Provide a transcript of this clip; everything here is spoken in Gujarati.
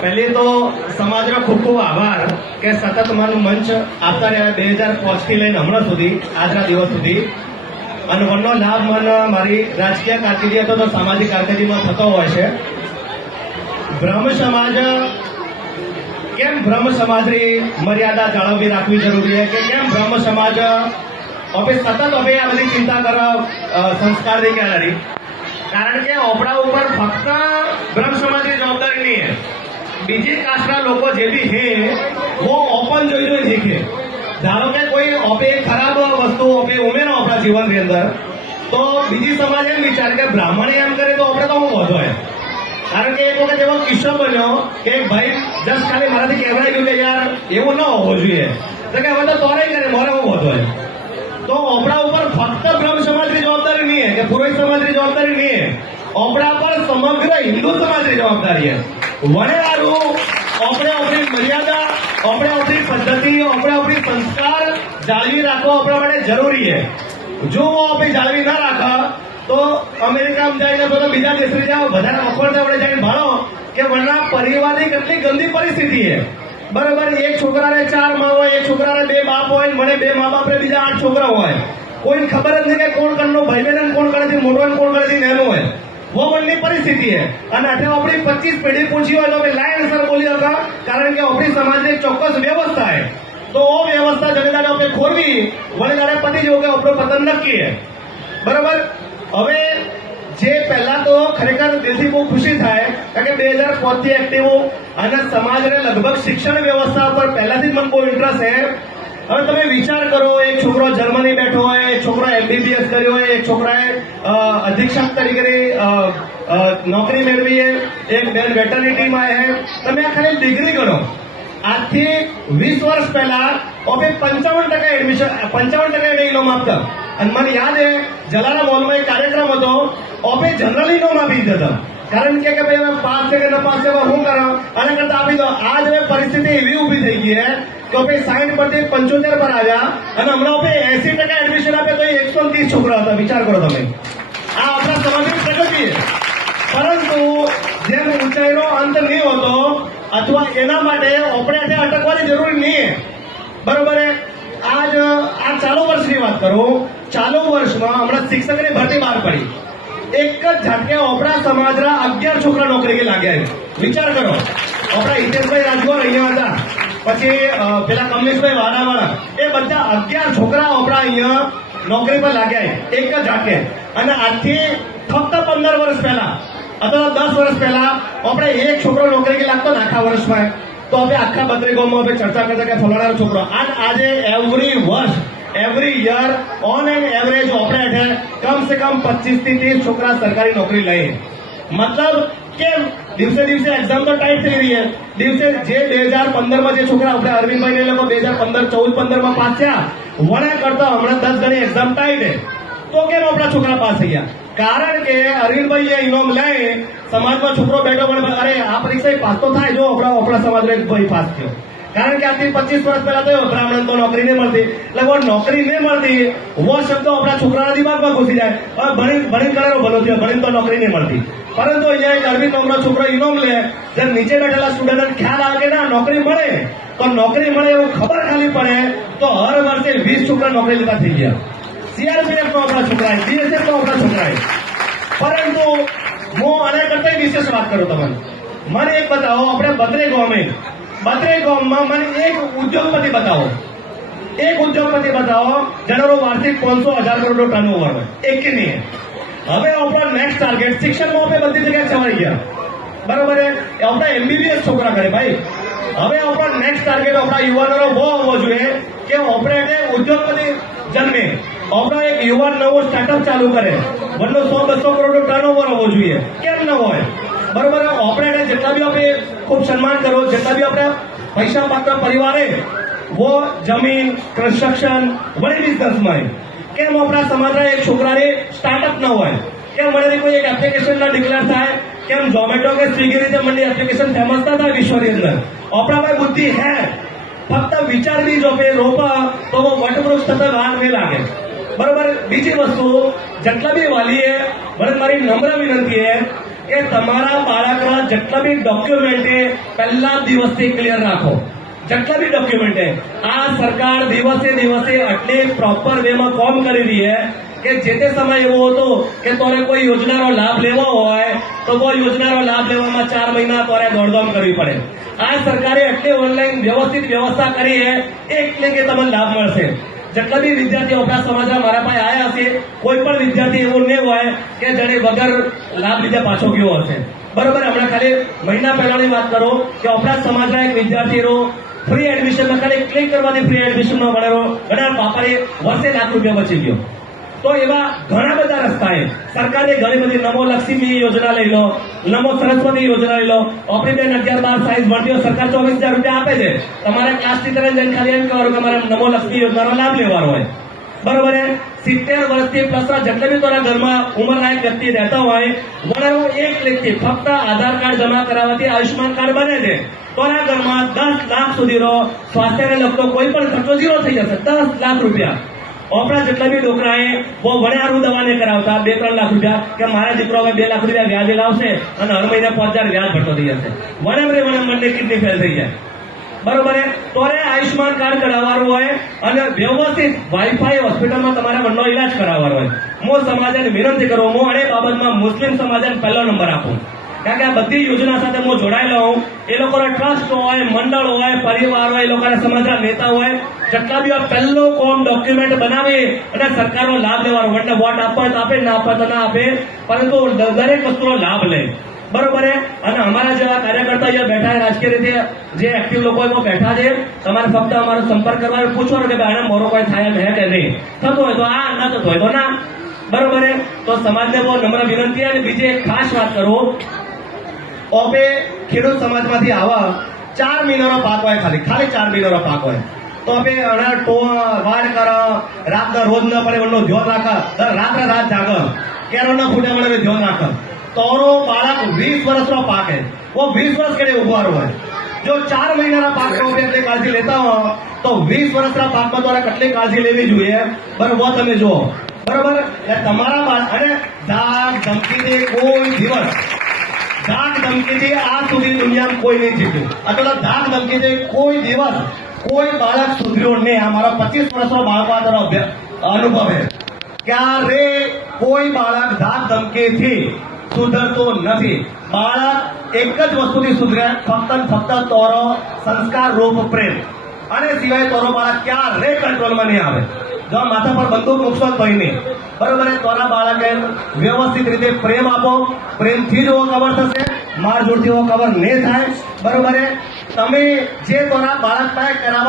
પહેલી તો સમાજનો ખૂબ ખૂબ આભાર કે સતત મારું મંચ આપતા રહ્યા બે હજાર પાંચથી લઈને હમણાં સુધી, આજના દિવસ સુધી. અને વનનો લાભ મને મારી રાજકીય કારકિર્દી અથવા તો સામાજિક કારકિર્દીમાં થતો હોય છે. બ્રહ્મ સમાજ, કેમ બ્રહ્મ સમાજની મર્યાદા જાળવવી રાખવી જરૂરી છે કે કેમ બ્રહ્મ સમાજ હવે સતત હવે આ બધી ચિંતા કરવા સંસ્કાર ગેલેરી કારણ કે ઓપડા ઉપર ફક્ત બ્રહ્મ સમાજની જવાબદારી નહીં બીજી કાસ્ટના લોકો જે બી છે બહુ ઓપન જોઈ જોઈ શીખે. ધારો કે કોઈ અપે ખરાબ વસ્તુ અપે ઉમેરો આપણા જીવનની અંદર, તો બીજી સમાજ એમ વિચારે કે બ્રાહ્મણ એમ કરે તો આપણે તો હું વધો એમ. કારણ કે એક વખત એવો કિસ્સો બન્યો કે ભાઈ જસ્ટ ખાલી મારાથી કહેવાય ગયું કે યાર, એવું ન હોવું જોઈએ. તો કે હવે તો તોરાઈ કરે, મોરે હું વધો એમ. તો આપણા ઉપર ફક્ત બ્રહ્મ સમાજની જવાબદારી નહીં કે પુરોહિત સમાજની જવાબદારી નહીં આપણા પર સમગ્ર હિન્દુ સમાજની જવાબદારી હે. વણેલારું આપણે આપણી મર્યાદા, આપણે આપણી પદ્ધતિ, આપણે આપણી સંસ્કાર જાળવી રાખવો આપણા માટે જરૂરી છે. જો આપણે જાળવી ના રાખા, તો અમેરિકામાં જઈને બધા બીજા દેશમાં જાઓ વધારે મફળતા આપણે જઈને ભણો કે વરના પરિવારની કેટલી ગંદી પરિસ્થિતિ છે. બરાબર, એક છોકરાને ચારમાં હોય, એક છોકરાને બે બાપ હોય, મને બે મા બાપને બીજા આઠ છોકરા હોય. કોઈને ખબર જ નહીં કે કોણ કરનો ભાઈ બહેન કોણ કોણ છે મોટો કોણ કોણ છે નાનો હોય. वो बननी परिस्थिति है અને અઠે આપણી પચીસ પેઢી પૂછી હોય તો અમે લાયન સર બોલી હતા કારણ કે આપણી સમાજની એક ચોક્કસ વ્યવસ્થા है તો ઓ વ્યવસ્થા જગદાડે આપણે ખોરવી વળી દાડે પતી જવું કે આપણો પતન નક્કી है બરાબર હવે જે પહેલા તો ખરેખર દિલથી બહુ ખુશી થાય કારણ કે બે હજાર પાંચથી એક્ટિવ અને સમાજને લગભગ શિક્ષણ વ્યવસ્થા પર પહેલાથી જ મને બહુ ઇન્ટરેસ્ટ છે હવે તમે વિચાર કરો, એક છોકરો જર્મની બેઠો હોય, એક છોકરો એમબીબીએસ કર્યો હોય, એક છોકરાએ અધિક્ષક તરીકેની નોકરી મેળવી છે એક બેન વેટરનિટીમાં છે તમે આ ખાલી ડિગ્રી ગણો. આજથી વીસ વર્ષ પહેલા ઓફે પંચાવન ટકા એડમિશન, પંચાવન ટકા એને ઇનામ આપતા અને મને યાદ છે જલારામ હોલમાં એક કાર્યક્રમ હતો ઓફે જનરલ ઇનામ આપી દીધા હતા. કારણ કે ભાઈ હવે પાસ છે કે ન પાસ છે હું કરો આના કરતા આપી દો. આજ હવે પરિસ્થિતિ એવી ઊભી થઈ ગઈ છે કે ભાઈ સાઈઠ પરથી પંચોતેર પર આવ્યા અને હમણાં ભાઈ એસી ટકા એડમિશન આપે તો એકસો ત્રીસ છોકરા હતા. વિચાર કરો તમે. આ આપણા સમાજની પ્રગતિ પરંતુ જેમ ઊંચાઈનો અંત નહીં હોતો અથવા એના માટે આપણે ત્યાં અટકવાની જરૂર નહીં બરોબર આજ, આ ચાલુ વર્ષની વાત કરું. ચાલુ વર્ષમાં હમણાં શિક્ષકની ભરતી બહાર પડી. એક જ ઝાટકે ઓપરા સમાજના અગિયાર છોકરા નોકરી લાગ્યા. વિચાર કરો. આપણા હિતેશભાઈ રાજગોર અહીંયા હતા. પછી પેલા કમલેશભાઈ વાડાવાળા. એ બધા અગિયાર છોકરા આપણા અહીંયા નોકરી પર લાગ્યા એક જ ઝાટકે અને આજથી ફક્ત પંદર વર્ષ પહેલા, અથવા દસ વર્ષ પહેલા આપણે એક છોકરો નોકરી લાગતો ને આખા વર્ષમાં તો હવે આખા બદ્રીગોમાં આપણે ચર્ચા કરતા કે ફલાણા છોકરો. આજ, આજે એવરી વર્ષ every year on an average આપણે હેઠળ કમ સે કમ પચીસથી ત્રીસ છોકરા સરકારી નોકરી લઈ મતલબ કે દિવસે દિવસે એક્ઝામ તો ટાઈટ થઈ રહી છે દિવસે જે બે હજાર પંદરમાં જે છોકરા આપણે અરવિંદભાઈ ને લોકો બે હજાર પંદર ચૌદ પંદરમાં પાસ થયા વણા કરતા હમણાં દસ ગણી એક્ઝામ ટાઈટ તો કેમ આપણા છોકરા પાસ થઈ ગયા કારણ કે અરવિંદભાઈ ઇનામ લે સમાજમાં છોકરો બેઠો પણ અરે આ પરીક્ષા પાસ તો થાય જો આપણા આપણા સમાજનો એક ભાઈ પાસ થયો કારણ કે આજથી પચીસ વર્ષ પહેલા તો બ્રાહ્મણ તો નોકરી નહીં મળતી. એટલે વો નોકરી નહીં મળતી, વો શબ્દ આપણા છોકરાના દિમાગમાં ઘૂસી જાય. હવે ભણી ભણી કરેલો ભલો થયો, ભણીને તો નોકરી નહીં મળતી. પરંતુ અહીંયા એક અરવિંદ નોકરો છોકરો ઇનોમ લે જ્યારે નીચે બેઠેલા સ્ટુડન્ટ ખ્યાલ આવે કે ના, નોકરી મળે. તો નોકરી મળે એવું ખબર ખાલી પડે, તો હર વર્ષે વીસ છોકરા નોકરી લેતા થઈ ગયા. સીઆરપીએફ નો આપણા છોકરાએ બીએસએફ નો આપણા છોકરા પરંતુ હું આના કરતા વિશેષ વાત કરું તમને. મને એક બતાવો, આપણે બત્રે ગામે. બત્રે ગામમાં મને એક ઉદ્યોગપતિ બતાવો. એક ઉદ્યોગપતિ બતાવો જેનો વાર્ષિક પાંચસો હજાર કરોડ ટર્ન ઓવર હોય. એક નહીં? હવે આપણો નેક્સ્ટ ટાર્ગેટ શિક્ષણમાં આપણે બધી જગ્યાએ છવાઈ ગયા. બરાબર આપણે એમબીબીએસ છોકરા કરે ભાઈ. હવે આપણો નેક્સ્ટ ટાર્ગેટ આપણા યુવાનોનો બહુ હોવો જોઈએ કે આપણે ઉદ્યોગપતિ જન્મે. આપણો એક યુવાન નવો સ્ટાર્ટઅપ ચાલુ કરે. બદલો સો બસો કરોડ ટર્ન ઓવર હોવો જોઈએ. કેમ ન હોય? બરોબર એને જેટલા બી આપણે ખૂબ સન્માન કરો જેટલા બી આપણે પૈસા પાત્ર પરિવારે वो जमीन कंस्ट्रक्शन बड़े बिजनेस में કેમ આપણા સમાજના એક છોકરાને સ્ટાર્ટઅપ ન હોય કેમ મને કોઈ એક એપ્લિકેશન ના ડિક્લેર થાય કેમ ઝોમેટો કે સ્વિગી રીતે મંડી એપ્લિકેશન ફેમસ ના થાય વિશ્વની અંદર આપણા ભાઈ બુદ્ધિ હે ફક્ત વિચારવી જો કે રોપા તો वो વટવૃક્ષ થતા વાર નહીં લાગે બરોબર બીજી વસ્તુ જેટલા બી વાલીએ મને મારી નમ્ર વિનંતી છે કે તમારા બાળકના જેટલા બી ડોક્યુમેન્ટ એ પહેલા દિવસથી ક્લિયર રાખો. જેટલા બી ડોક્યુમેન્ટ એ. આ સરકાર દિવસે દિવસે આટલી પ્રોપર વેમાં કોમ કરી રહી છે કે જે તે સમય એવો હતો કે તોરે કોઈ યોજનાનો લાભ લેવો હોય, તો કોઈ યોજનાનો લાભ લેવામાં ચાર મહિના તોરે દોડધામ કરવી પડે. આ સરકારે એટલે ઓનલાઈન વ્યવસ્થિત વ્યવસ્થા કરી છે એટલે કે તમને લાભ મળશે. જેટલા બી વિદ્યાર્થીઓ આપણા સમાજના મારા પાસે આવ્યા હશે. કોઈ પણ વિદ્યાર્થી એવો નહીં હોય કે જેને વગર લાભ લીધે પાછો ગયો હશે. બરોબર, હમણાં ખાલી મહિના પહેલાની વાત કરો કે આપણા સમાજના એક વિદ્યાર્થીનો ફ્રી એડમિશનમાં ખાલી ક્લિક કરવાથી ફ્રી એડમિશનમાં મળેલો ઘણા બાપાએ વર્ષે લાખ રૂપિયા બચી ગયો. તો એવા ઘણા બધા રસ્તા છે. સરકારે ઘણી બધી નમો લક્ષ્મી યોજના લઈ લો, નમો સરસ્વતી યોજના લઈ લો. આપણી બેન અગિયાર બાર સાઈઝ ભરતીઓ સરકાર ચોવીસ હજાર રૂપિયા આપે છે. તમારે ક્લાસ ટીચરે જઈને ખાલી એમ કહેવાનું કે મારે નમો લક્ષ્મી યોજનાનો લાભ લેવાનો હોય. બરોબર સિત્તેર વર્ષથી પ્લસ જેટલા બી તારા ઘરમાં ઉંમરલાયક વ્યક્તિ રહેતા હોય વડાનો એક ક્લિકથી ફક્ત આધાર કાર્ડ જમા કરાવવાથી આયુષ્માન કાર્ડ બને છે. તારા ઘરમાં દસ લાખ સુધીનો સ્વાસ્થ્યને લગતો કોઈ પણ ખર્ચો ઝીરો થઈ જશે. દસ લાખ રૂપિયા. આપણા જેટલા બી ડોકરાએ વણ્યારું દવાને કરાવતા બે ત્રણ લાખ રૂપિયા, કે મારા દીકરો બે લાખ રૂપિયા વ્યાજે લાવશે અને હર મહિને પાંચ હજાર વ્યાજ ભરતો થઈ જશે. વણમ રે વણમ મને કિડની ફેલ થઈ જાય. બરોબર તોરે આયુષ્યમાન કાર્ડ કરાવવાનું હોય અને વ્યવસ્થિત વાઈફાઈ હોસ્પિટલમાં તમારે મનનો ઈલાજ કરાવવાનો હોય. હું સમાજને વિનંતી કરું હું અને બાબતમાં મુસ્લિમ સમાજને પહેલો નંબર આપું. કારણ કે આ બધી યોજના સાથે હું જોડાયેલો હોઉં એ લોકોના ટ્રસ્ટ હોય, મંડળ હોય, પરિવાર હોય, એ લોકોના સમાજના નેતા હોય જેટલા બી પહેલો કોમ ડોક્યુમેન્ટ બનાવી અને સરકારનો લાભ લેવાનો, એટલે વોટ આપવા તો આપે, ના આપવા તો ના આપે. પરંતુ દરેક વસ્તુનો લાભ લે. બરોબર અને અમારા જેવા કાર્યકર્તા અહીંયા બેઠા રાજકીય રીતે જે એક્ટિવ લોકો એમાં બેઠા છે, તમારે ફક્ત અમારો સંપર્ક કરવાનો પૂછવાનો કે ભાઈ મોરો કોઈ થાય એમ હે કે નહીં? થતો હોય તો આ, ના થતો હોય તો ના. બરોબર તો સમાજને બહુ નમ્ર વિનંતી અને બીજી એક ખાસ વાત કરું. ઓબે ખેડૂત સમાજમાંથી આવા ચાર મહિનાનો પાક હોય ખાલી ખાલી ચાર મહિનાનો પાક હોય. તો અમે અણા ટો વાડ કર રાત રોજ ન પડે એમનો ધ્યાન રાખ. રાત્રે રાત જાગ. કેરો ના ફૂટે મળે ધ્યાન રાખ. તોરો બાળક વીસ વર્ષનો પાકે. वो વીસ વર્ષ કેડે ઊભા હોય? જો ચાર મહિનાના પાકમાં આપણે એટલી કાળજી લેતા હો, તો વીસ વર્ષના પાકમાં તમારે કેટલી કાળજી લેવી જોઈએ? બરોબર તમે જુઓ. બરોબર? એટલે તમારા અને ધાક ધમકીથી કોઈ દિવસ ધાક ધમકીથી આ સુધી દુનિયામાં કોઈ નહીં જીત્યું અથવા ધાક ધમકીથી કોઈ દિવસ કોઈ બાળક સુધર્યો નહીં. અમારા પચીસ વર્ષનો બાળકો અભ્યા- અનુભવ છે. ક્યારે કોઈ બાળક ધાક ધમકીથી સુધરતો નથી. બાળક એક જ વસ્તુથી સુધરે, ફક્ત ફક્ત તોરો સંસ્કાર રૂપ પ્રેમ. અને સિવાય તોરો બાળક ક્યારે કંટ્રોલમાં નહીં આવે. જો માથા પર બંદૂક મૂકશો તો નહીં. બરોબર તોરા બાળકે વ્યવસ્થિત રીતે પ્રેમ આપો. પ્રેમથી જ એવો કવર થશે. માર જોડથી એવો કવર નહીં થાય. બરોબર? તમે જે દ્વારા બાળક પાસે કરાવવા